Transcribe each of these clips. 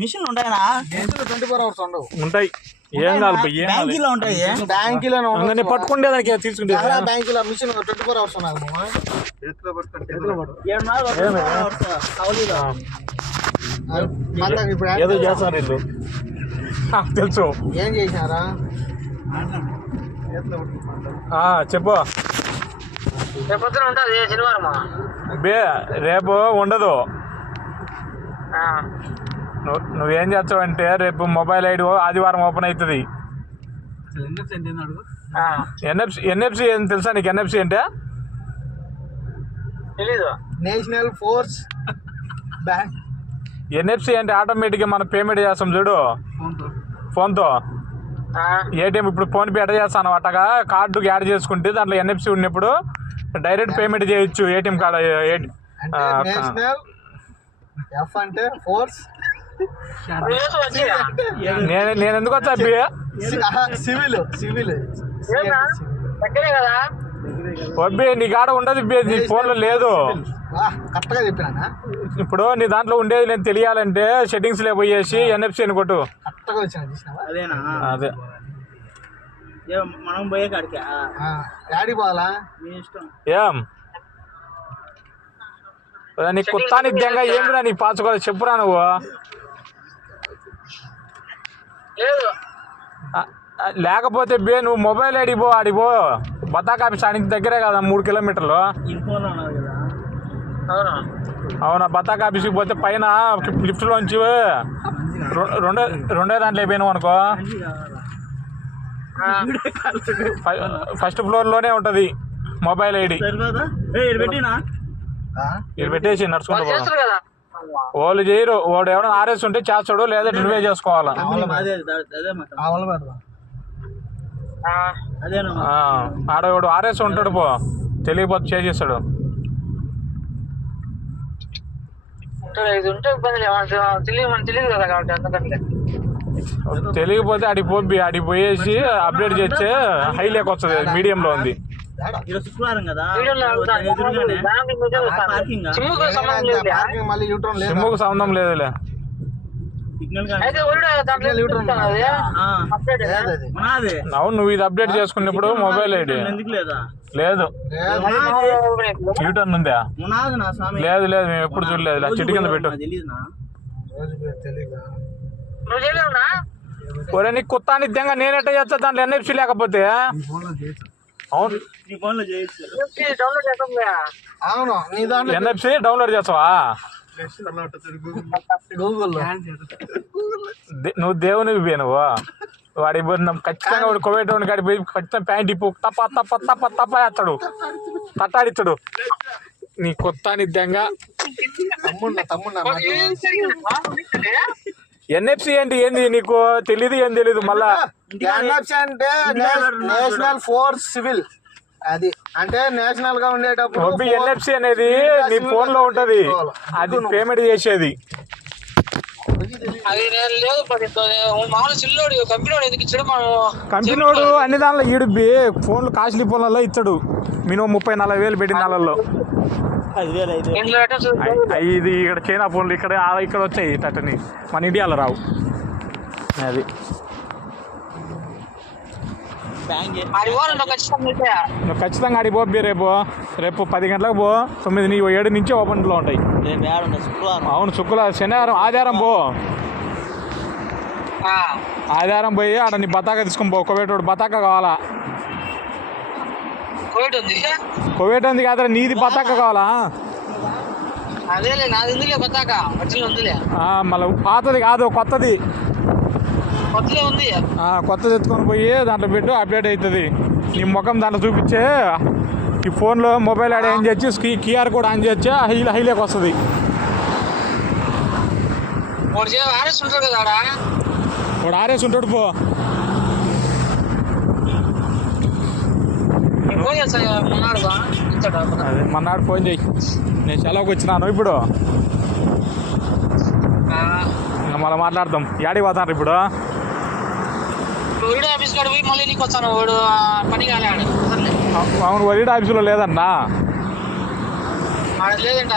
మిషన్లు ఉంటాయనా? 24 hours ఉండవు. ఉంటాయి. ఏం కాదు బ్యాంకీలో ఉంటాయి. బ్యాంకీలో పట్టుకుంటే దానికి తీసుకుంటే బ్యాంకీలో మిషన్ 24 hours ఉన్నది. ఏదో చేస్తారు వీళ్ళు. తెలుసు. ఏం చేసినారా? చెప్పు. రేపు ఉండదు. నువ్వేం చేస్తావంటే రేపు మొబైల్ ఐడి ఆదివారం ఓపెన్ అవుతుంది. ఎన్ఎఫ్సి ఏం తెలుసా నీకు? ఎన్ఎఫ్సి అంటే నేషనల్ ఫోర్స్ బ్యాంక్. ఎన్ఎఫ్సి అంటే ఆటోమేటిక్గా మనం పేమెంట్ చేస్తాం చూడు ఫోన్తో. ఏటీఎం ఇప్పుడు ఫోన్పే ఎట చేస్తాను అట్టగా కార్డుకి యాడ్ చేసుకుంటే దాంట్లో ఎన్ఎఫ్సి ఉన్నప్పుడు డైరెక్ట్ పేమెంట్ చేయొచ్చు. ఏటీఎం కార్డు ఎఫ్ అంటే ఫోర్స్. నేను ఎందుకు వచ్చా? సివిల్ ఒబ్బి నీ కాడ ఉండదు, నీ ఫోన్లో లేదు. కరెక్ట్గా చెప్పినా? ఇప్పుడు నీ దాంట్లో ఉండేది నేను తెలియాలంటే సెట్టింగ్స్ లో పోయేసి ఎన్ఎఫ్సి అని కొట్టు. కరెక్ట్గా వచ్చాను. అదే మనం పోయే కాడికి యాడికి పోవాలా? ఏం నీ కుత్తాని దెంగా ఏమిరా నీ పాచుకోవాలి చెప్పురా నువ్వు. లేకపోతే నువ్వు మొబైల్ ఆడిపో బతాక్ ఆఫీస్ ఆడికి దగ్గరే కదా 3 కిలోమీటర్లు. అవునా? బతాక్ ఆఫీస్కి పోతే పైన లిఫ్ట్లోంచి రెండో దాంట్లో అయిపోయినావు అనుకో, ఫస్ట్ ఫ్లోర్లోనే ఉంటుంది మొబైల్ ఐడి. మీరు పెట్టేసి నడుచుకుంటూ వాళ్ళు చేయరు. వాడు ఎవరైనా ఆర్ఎస్ ఉంటే చేస్తాడు, లేదా నువ్వే చేసుకోవాలా. ఆడవాడు ఆర్ఎస్ ఉంటాడు పో, తెలియపోతే చేసేస్తాడు. తెలియకపోతే ఆడికి పోయి ఆడికి పోయేసి అప్డేట్ చేస్తే హైలేక్ వస్తుంది. మీడియంలో ఉంది. శుక్రవారం కదా, సిమ్ముకు సంబంధం లేదులే. అవును, నువ్వు ఇది అప్డేట్ చేసుకున్నప్పుడు మొబైల్ ఐడి లేదు. యూటర్న్ ఉందా? లేదు లేదు, మేము ఎప్పుడు చూడలేదు. చిట్టి కింద పెట్టు. ఒరే నీకు కుత్తా నిత్యంగా నేనెట్ట చేస్తా దాంట్లో ఎన్ఎఫ్సి లేకపోతే? అవును, ఎన్ఎఫ్సి డౌన్లోడ్ చేస్తావా? నువ్వు దేవుని నువ్వు వాడి ఖచ్చితంగా వాడు కొవేటోని కాడి పోయి ఖచ్చితంగా ప్యాంట్ ఇప్పు తప్ప తప్ప తప్ప తప్ప వేస్తాడు, తట్టాడిస్తాడు. నీ కొత్త నిత్యంగా ఎన్ఎఫ్సి అంటే ఏంది నీకు తెలీదు? ఏం తెలీదు మళ్ళా? ఎన్ఎఫ్సి అంటే నేషనల్ ఫోర్స్ సివిల్. అది అంటే నేషనల్ గా ఉండేటప్పుడు ఎన్ఎఫ్సి అనేది నీ ఫోన్ లో ఉంటది, అది పేమెంట్ చేసేది. కంపెనీడు అన్ని దానిలో ఈడుబ్బి ఫోన్లు కాస్ట్లీ ఫోన్లలో ఇచ్చాడు. మినిమం 30-40 వేలు పెట్టిన నెలల్లో. ఇది ఇక్కడ చైనా ఫోన్లు ఇక్కడ వచ్చాయి తట్టని, మన ఇండియాలో రావు. అది నువ్వు ఖచ్చితంగా ఆడికి పో. రేపు 10 గంటలకు పో. 7 నుంచి ఓపెన్లో ఉంటాయి. అవును, శుక్రవారం, శనివారం, ఆదివారం పో. ఆదివారం పోయి ఆడ నీ బతాకా తీసుకొని పో. కోవేటోడు బతాకా కావాలా? కోవేట్ ఉంది కాదా, నీది బతాకా కావాలా? మళ్ళీ పాతది కాదు, కొత్తది. కొత్తది ఎత్తుకొని పోయి దాంట్లో పెట్టు, అప్డేట్ అవుతుంది. నీ ముఖం దాంట్లో చూపించే ఈ ఫోన్లో మొబైల్ యాడ్ ఆన్ చేయొచ్చు, క్యూఆర్ కోడ్ ఆన్ చేయొచ్చు, హైలేకి వస్తుంది. వాడు ఆర్ఎస్ ఉంటాడు పో. అదే మన్నాడు ఫోన్ చేయి. నేను సెలవుకి వచ్చినాను ఇప్పుడు, మళ్ళీ మాట్లాడదాం. యాడికి పోతాను ఇప్పుడు? అవును, వరీడ్ ఆఫీసులో లేదన్నా. లేదంట,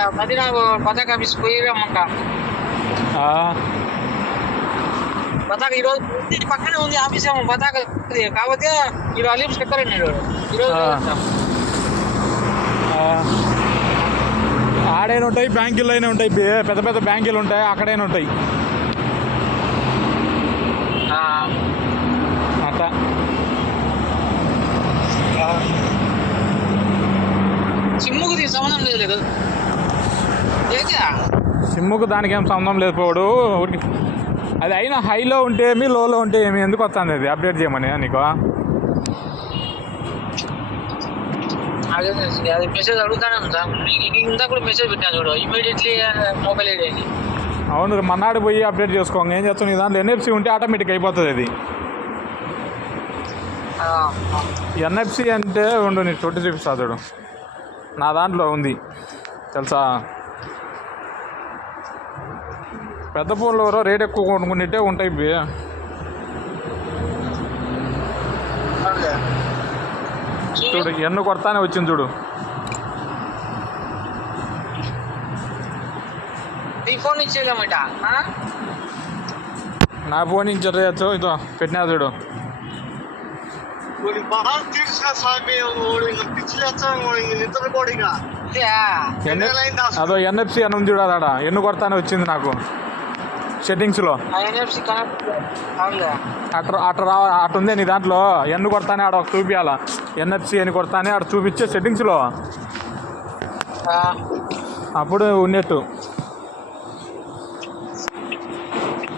పతాక ఆఫీస్ పోయి రమ్మంట. పతాక ఈరోజు ఇంటి పక్కనే ఉంది ఆఫీస్ ఏమో పతాక కాకపోతే ఈరోజు అలీమ్స్ కట్టారండి ఈరోజు ఆడైనా ఉంటాయి, బ్యాంకుల్లో అయినా ఉంటాయి, పెద్ద పెద్ద బ్యాంకులు ఉంటాయి, అక్కడైనా ఉంటాయి అట్లా. సిమ్ముకు దీనికి సంబంధం లేదు కదా, సిమ్ముకు దానికి ఏం సంబంధం లేదు పోడు. అది అయినా హైలో ఉంటే ఏమి, లోలో ఉంటే ఏమి, ఎందుకు వస్తుంది అది అప్డేట్ చేయమని నీకు? అది మెసేజ్ అడుగుతానే ఉందా? ఇందాక కూడా మెసేజ్ పెట్టాను చూడు, ఇమీడియట్లీ మొబైల్ ఐడి అని. అవును, మన్నాడు పోయి అప్డేట్ చేసుకోండి. ఏం చేస్తాను, నీ దాంట్లో ఎన్ఎఫ్సి ఉంటే ఆటోమేటిక్ అయిపోతుంది అది. ఎన్ఎఫ్సి అంటే ఉండు, నీ చోటు చూపిస్తా చూడు, నా దాంట్లో ఉంది తెలుసా. పెద్ద ఫోన్లో ఎవరో రేట్ ఎక్కువ కొనుక్కున్నట్టే ఉంటాయి. చూడు ఎన్ను కొడతానే వచ్చింది చూడు. ఫోన్ ఇచ్చేదన్నమాట, నా ఫోన్ నుంచి చేయొచ్చు. ఇదో పెట్టినా చూడు. అదో ఎన్ఎఫ్సి అని ఉంది చూడు, అదాడ ఎన్ను కొడతానే వచ్చింది నాకు సెట్టింగ్స్లో. అటు ఉందే నీ దాంట్లో ఎన్ను కొడతానే ఆడ ఒక చూపించాల, ఎన్ఎఫ్సి అని కొడతానే ఆడ చూపించే సెట్టింగ్స్లో, అప్పుడు ఉన్నట్టు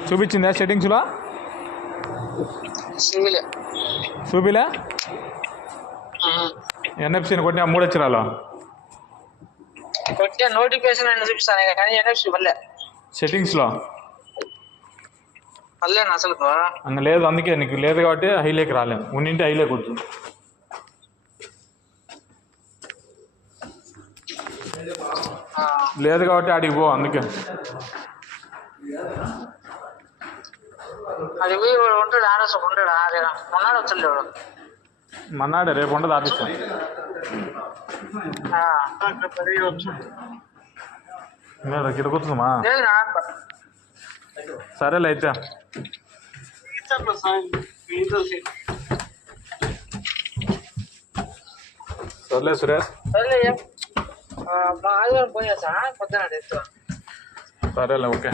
చూపించిందా సెట్టింగ్స్లో? చూపిలే ఎన్ఎఫ్సిని కొట్టిన 3 అక్షరాలు నోటిఫికేషన్ అని చూపిస్తాను కానీ ఎన్ఎఫ్సి వల్లే సెట్టింగ్స్లో వల్లేను అసలు అంగ లేదు. అందుకే నీకు లేదు కాబట్టి హైలేకి రాలేము, ఉన్నింటే హైలే కొట్టు. లేదు కాబట్టి ఆడికి పో. అందుకే అది ఉంటాడు, ఆర్ఎస్ ఉంటాడు. మొన్నాడు వచ్చాడు, మన్నాడే రేపు ఉండదు ఆఫీస్. ఇక్కడ కూర్చుందమ్మా. సరేలే అయితే. సర్లే సురేష్, ఆదివారం పోయేసా పొద్దున. సరేలే ఓకే.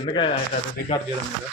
ఎందుకంటే రికార్డ్ చేయడం మీద